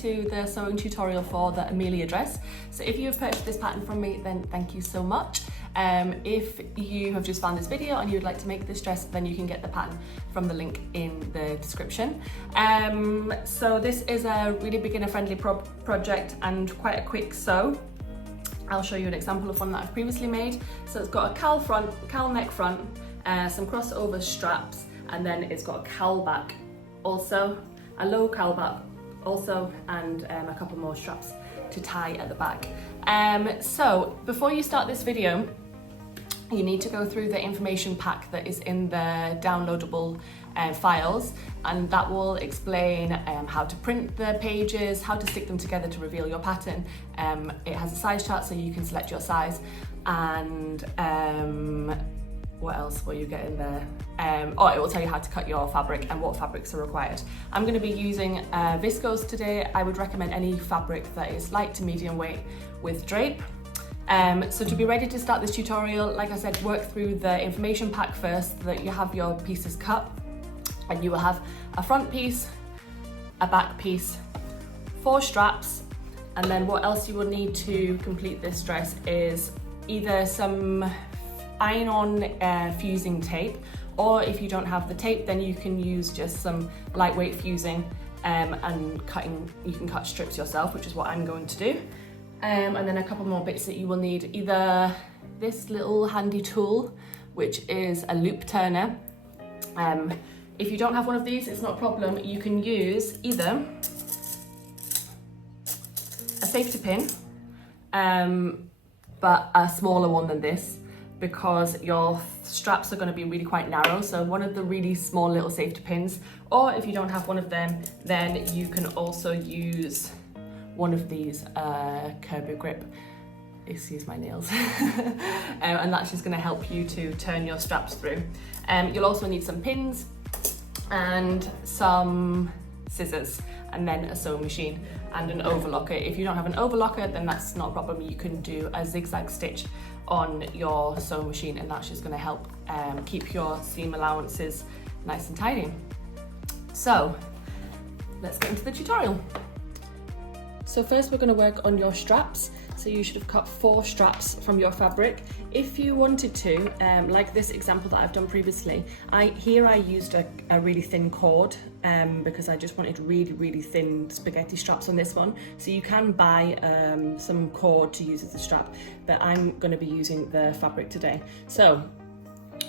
to the sewing tutorial for the Amelia dress. So if you have purchased this pattern from me, then thank you so much. If you have just found this video and you would like to make this dress, then you can get the pattern from the link in the description. So this is a really beginner friendly project and quite a quick sew. I'll show you an example of one that I've previously made. So it's got a cowl neck front, some crossover straps, and then it's got a cowl back also, a low cowl back also, and a couple more straps to tie at the back. So before you start this video, you need to go through the information pack that is in the downloadable files, and that will explain how to print the pages, how to stick them together to reveal your pattern. It has a size chart so you can select your size, and what else will you get in there? Oh, it will tell you how to cut your fabric and what fabrics are required. I'm going to be using viscose today. I would recommend any fabric that is light to medium weight with drape. So to be ready to start this tutorial, like I said, work through the information pack first so that you have your pieces cut, and you will have a front piece, a back piece, 4 straps, and then what else you will need to complete this dress is either some iron-on fusing tape, or if you don't have the tape, then you can use just some lightweight fusing and you can cut strips yourself, which is what I'm going to do. And then a couple more bits that you will need, either this little handy tool, which is a loop turner. If you don't have one of these, it's not a problem. You can use either a safety pin, but a smaller one than this, because your straps are going to be really quite narrow. So one of the really small little safety pins, or if you don't have one of them, then you can also use one of these Kirby grip, excuse my nails, and that's just going to help you to turn your straps through. You'll also need some pins and some scissors, and then a sewing machine and an overlocker. If you don't have an overlocker, then that's not a problem. You can do a zigzag stitch on your sewing machine, and that's just going to help keep your seam allowances nice and tidy. So let's get into the tutorial. So first we're going to work on your straps. So you should have cut 4 straps from your fabric. If you wanted to, like this example that I've done previously, I used a really thin cord because I just wanted really thin spaghetti straps on this one. So you can buy some cord to use as a strap, but I'm going to be using the fabric today. So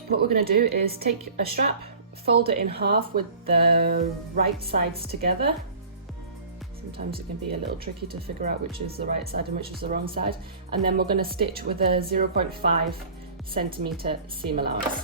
what we're going to do is take a strap, fold it in half with the right sides together. Sometimes it can be a little tricky to figure out which is the right side and which is the wrong side. And then we're going to stitch with a 0.5 centimeter seam allowance.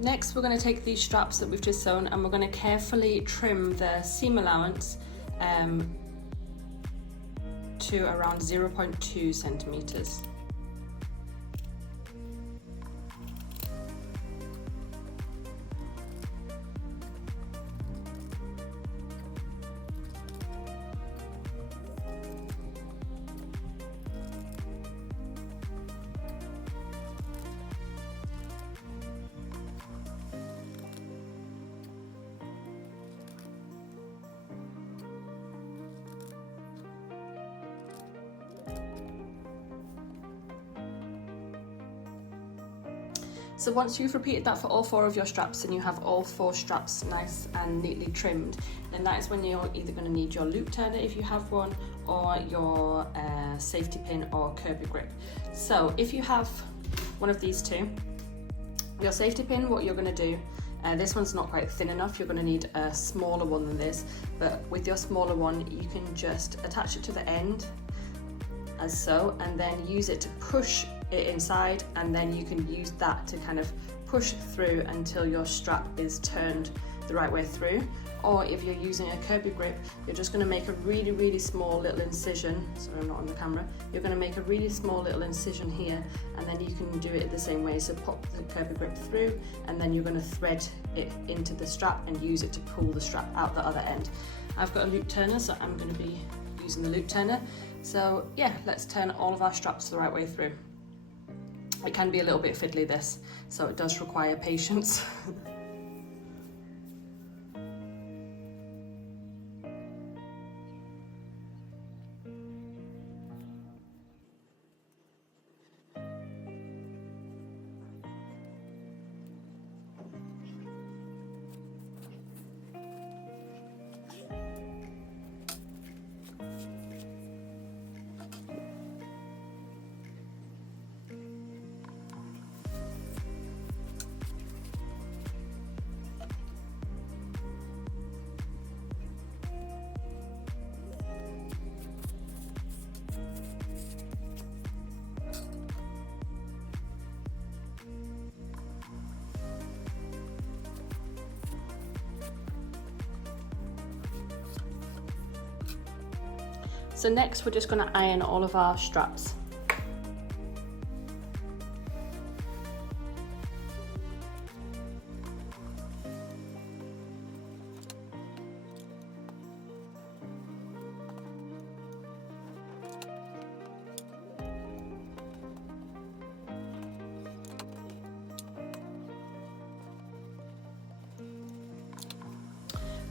Next, we're going to take these straps that we've just sewn and we're going to carefully trim the seam allowance to around 0.2 centimeters. So once you've repeated that for all 4 of your straps and you have all 4 straps nice and neatly trimmed, then that is when you're either going to need your loop turner if you have one, or your safety pin or Kirby grip. So if you have one of these two, your safety pin, what you're going to do, this one's not quite thin enough, you're going to need a smaller one than this, but with your smaller one you can just attach it to the end as so, and then use it to push it inside, and then you can use that to kind of push through until your strap is turned the right way through. Or if you're using a Kirby grip, you're just going to make a really small little incision. Sorry, I'm not on the camera. You're going to make a really small little incision here, and then you can do it the same way. So pop the Kirby grip through, and then you're going to thread it into the strap and use it to pull the strap out the other end. I've got a loop turner, so I'm going to be using the loop turner. So yeah, let's turn all of our straps the right way through. It can be a little bit fiddly, this, so it does require patience. So next we're just going to iron all of our straps.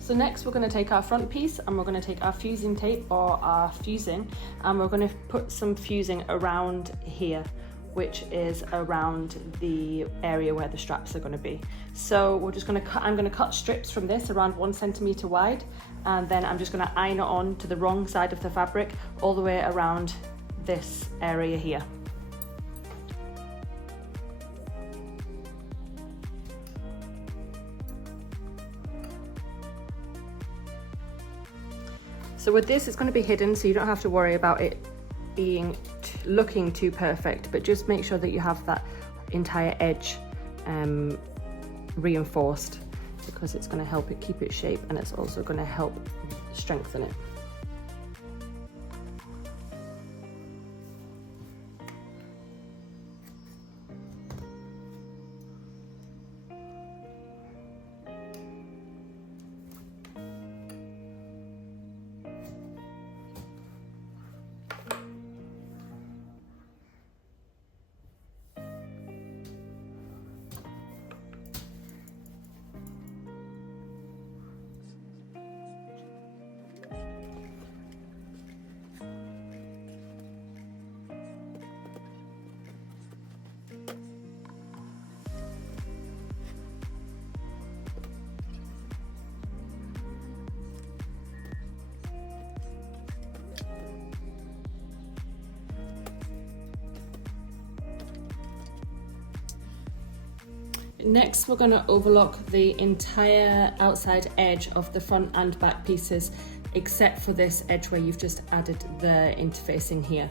So next we're going to take our front piece and we're going to take our fusing tape or our fusing, and we're going to put some fusing around here, which is around the area where the straps are going to be. So we're just going to cut, I'm going to cut strips from this around 1 centimeter wide, and then I'm just going to iron it on to the wrong side of the fabric all the way around this area here. So with this, it's going to be hidden, so you don't have to worry about it being looking too perfect, but just make sure that you have that entire edge reinforced, because it's going to help it keep its shape, and it's also going to help strengthen it. Next, we're going to overlock the entire outside edge of the front and back pieces, except for this edge where you've just added the interfacing here.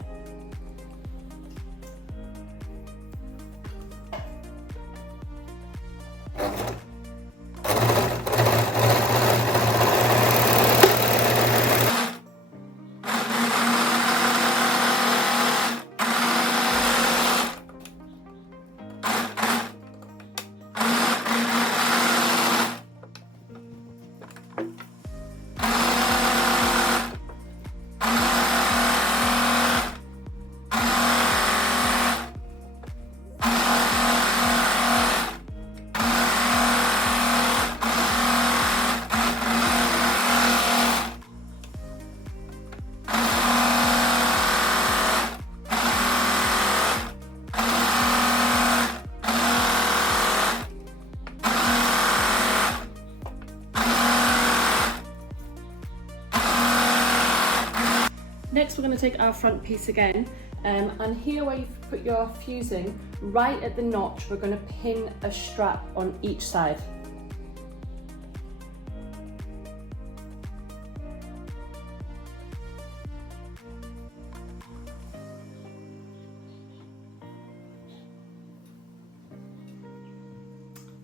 next we're going to take our front piece again, and here where you've put your fusing, right at the notch, we're going to pin a strap on each side.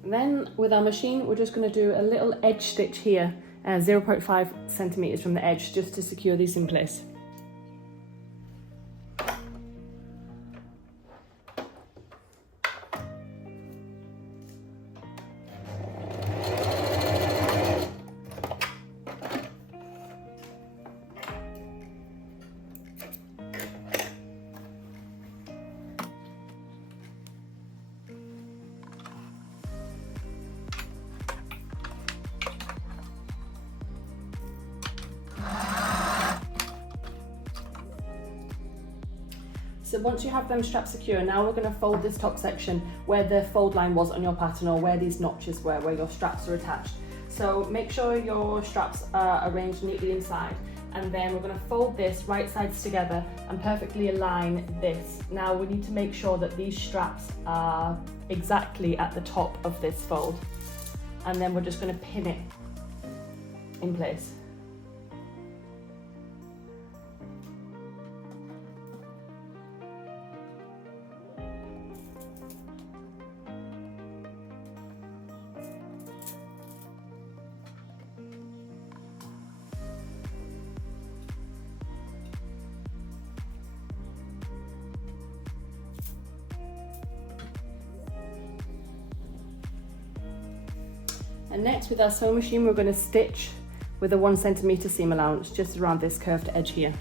And then with our machine, we're just going to do a little edge stitch here, 0.5 centimeters from the edge, just to secure these in place. So once you have them straps secure, now we're going to fold this top section where the fold line was on your pattern, or where these notches were, where your straps are attached. So make sure your straps are arranged neatly inside, and then we're going to fold this right sides together and perfectly align this. Now we need to make sure that these straps are exactly at the top of this fold, and then we're just going to pin it in place. And next, with our sewing machine, we're going to stitch with a 1 centimeter seam allowance just around this curved edge here.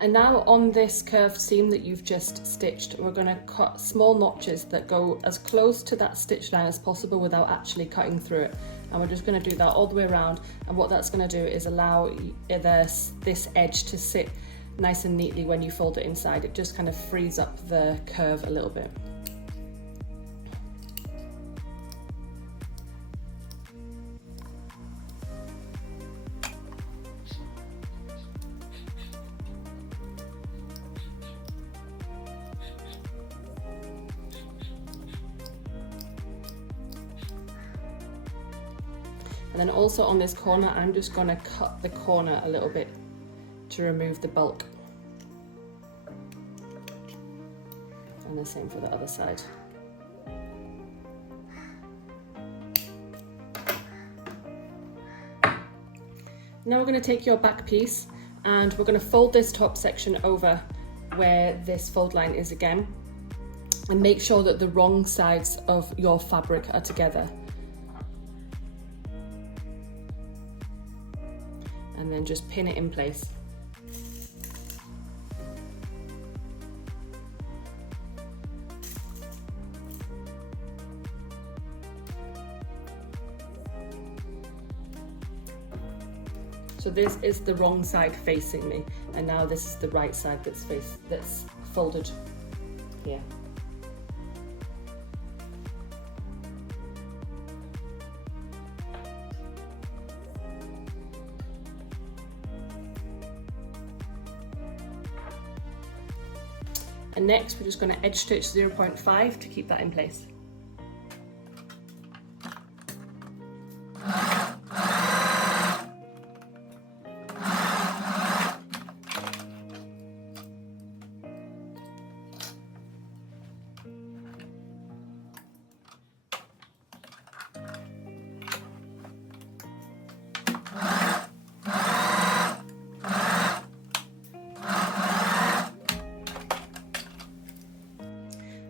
And now on this curved seam that you've just stitched, we're going to cut small notches that go as close to that stitch line as possible without actually cutting through it. And we're just going to do that all the way around, and what that's going to do is allow this edge to sit nice and neatly when you fold it inside. It just kind of frees up the curve a little bit. And then also on this corner, I'm just going to cut the corner a little bit to remove the bulk. And the same for the other side. Now we're going to take your back piece and we're going to fold this top section over where this fold line is again, and make sure that the wrong sides of your fabric are together. And then just pin it in place. So this is the wrong side facing me, and now this is the right side that's folded here. And next we're just going to edge stitch 0.5 to keep that in place.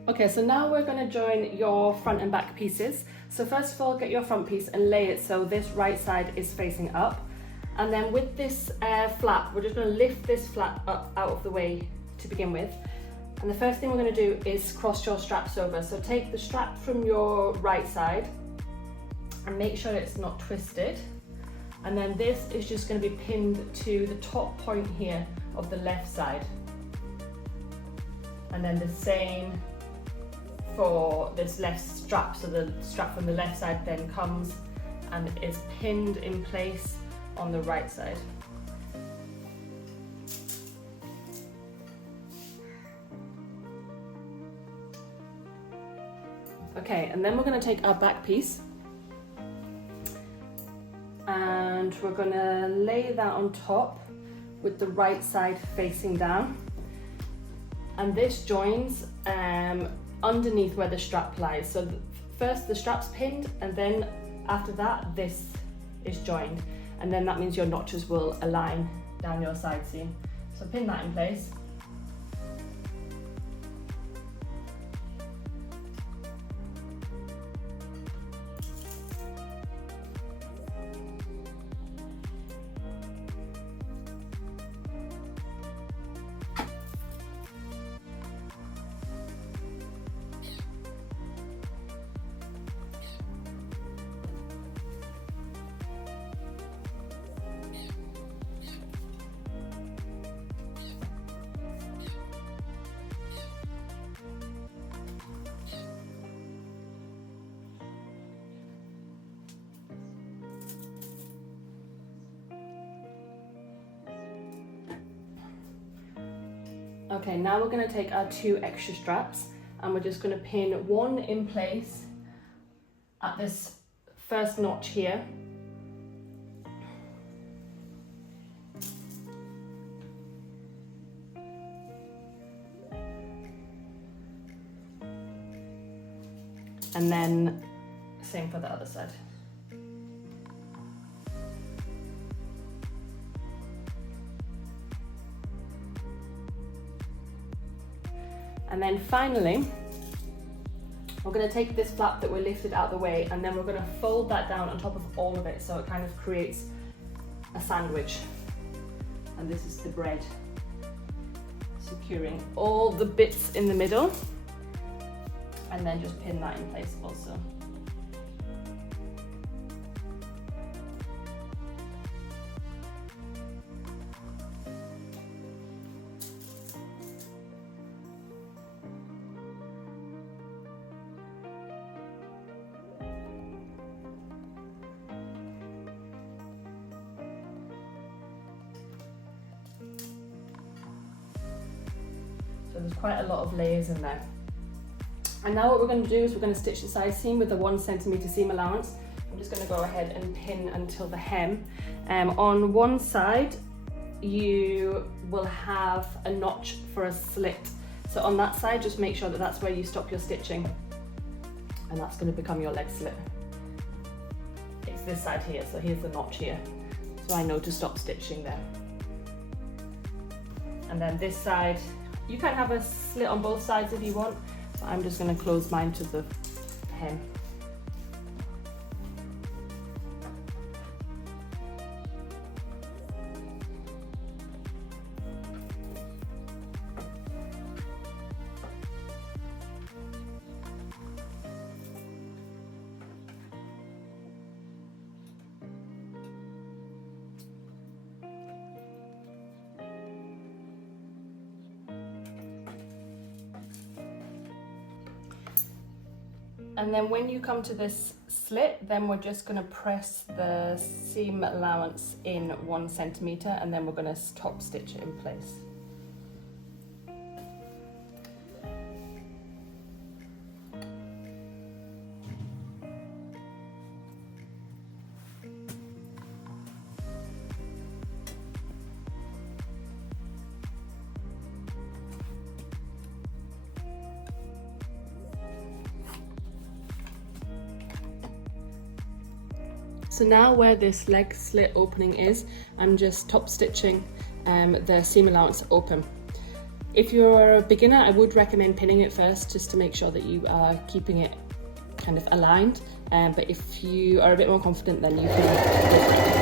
Okay, so now we're going to join your front and back pieces. So first of all, get your front piece and lay it so this right side is facing up. And then with this flap, we're just going to lift this flap up out of the way to begin with. And the first thing we're going to do is cross your straps over. So take the strap from your right side and make sure it's not twisted. And then this is just going to be pinned to the top point here of the left side. And then the same for this left strap. So the strap from the left side then comes and is pinned in place on the right side. Okay, and then we're going to take our back piece and we're going to lay that on top with the right side facing down. And this joins underneath where the strap lies. So first the strap's pinned, and then after that this is joined, and then that means your notches will align down your side seam. So pin that in place. Okay, now we're going to take our 2 extra straps and we're just going to pin one in place at this first notch here. And then same for the other side. And then finally, we're going to take this flap that we lifted out of the way and then we're going to fold that down on top of all of it so it kind of creates a sandwich. And this is the bread, securing all the bits in the middle, and then just pin that in place also. So there's quite a lot of layers in there. And now what we're going to do is we're going to stitch the side seam with the 1 centimeter seam allowance. I'm just going to go ahead and pin until the hem. On one side, you will have a notch for a slit. So on that side, just make sure that that's where you stop your stitching. And that's going to become your leg slit. It's this side here, so here's the notch here. So I know to stop stitching there. And then this side, you can have a slit on both sides if you want, but I'm just going to close mine to the hem. And then when you come to this slit, then we're just going to press the seam allowance in 1 centimeter, and then we're going to top stitch it in place. So now where this leg slit opening is, I'm just top stitching the seam allowance open. If you're a beginner, I would recommend pinning it first just to make sure that you are keeping it kind of aligned. But if you are a bit more confident, then you can.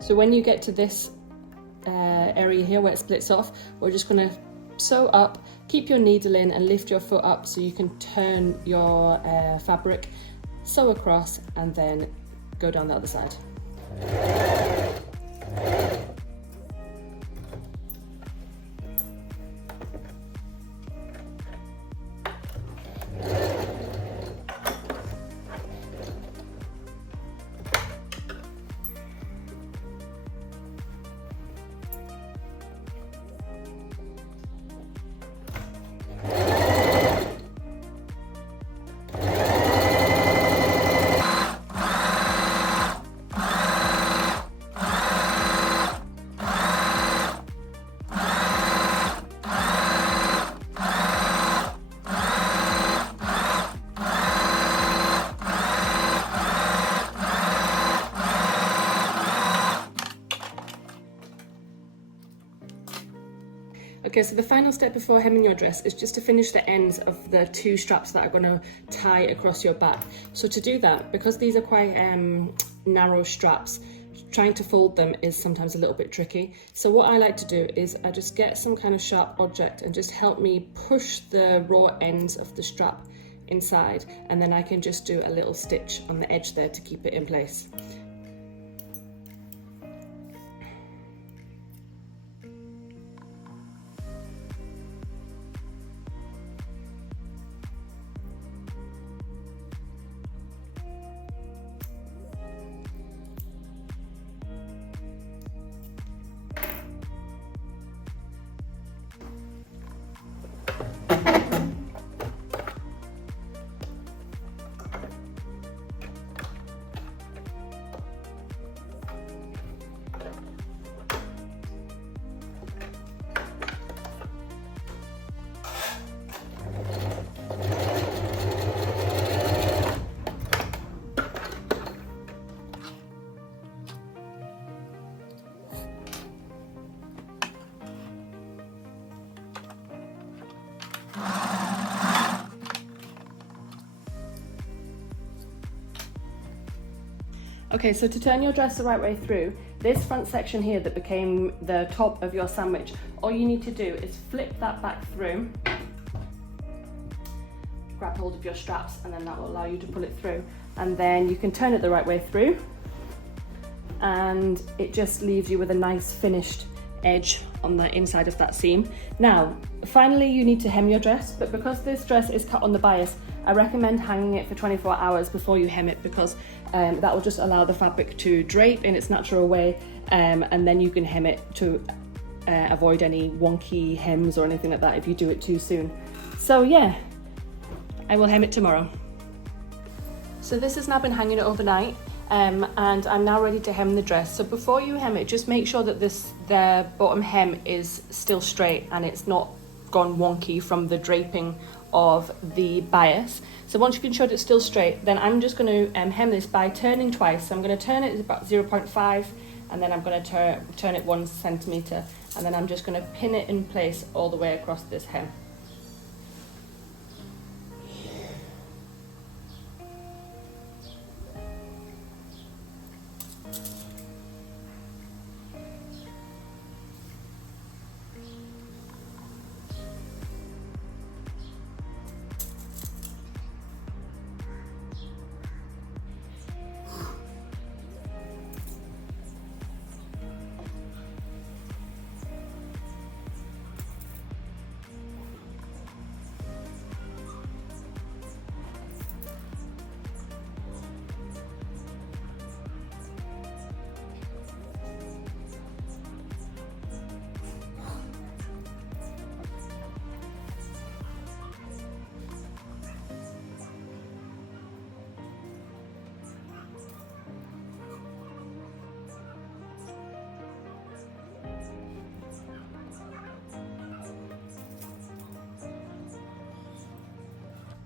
So when you get to this area here where it splits off, we're just going to sew up, keep your needle in and lift your foot up so you can turn your fabric, sew across and then go down the other side. Okay, so the final step before hemming your dress is just to finish the ends of the two straps that are going to tie across your back. So to do that, because these are quite narrow straps, trying to fold them is sometimes a little bit tricky. So what I like to do is I just get some kind of sharp object and just help me push the raw ends of the strap inside, and then I can just do a little stitch on the edge there to keep it in place. Okay, so to turn your dress the right way through, this front section here that became the top of your sandwich, all you need to do is flip that back through, grab hold of your straps, and then that will allow you to pull it through. And then you can turn it the right way through, and it just leaves you with a nice finished edge on the inside of that seam. Now, finally you need to hem your dress, but because this dress is cut on the bias, I recommend hanging it for 24 hours before you hem it, because that will just allow the fabric to drape in its natural way, and then you can hem it to avoid any wonky hems or anything like that if you do it too soon. So yeah, I will hem it tomorrow. So this has now been hanging overnight, and I'm now ready to hem the dress. So before you hem it, just make sure that the bottom hem is still straight and it's not gone wonky from the draping of the bias. So once you've ensured it's still straight, then I'm just going to hem this by turning twice. So I'm going to turn it about 0.5, and then I'm going to turn it 1 centimetre, and then I'm just going to pin it in place all the way across this hem.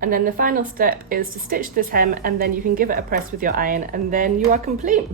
And then the final step is to stitch this hem, and then you can give it a press with your iron, and then you are complete.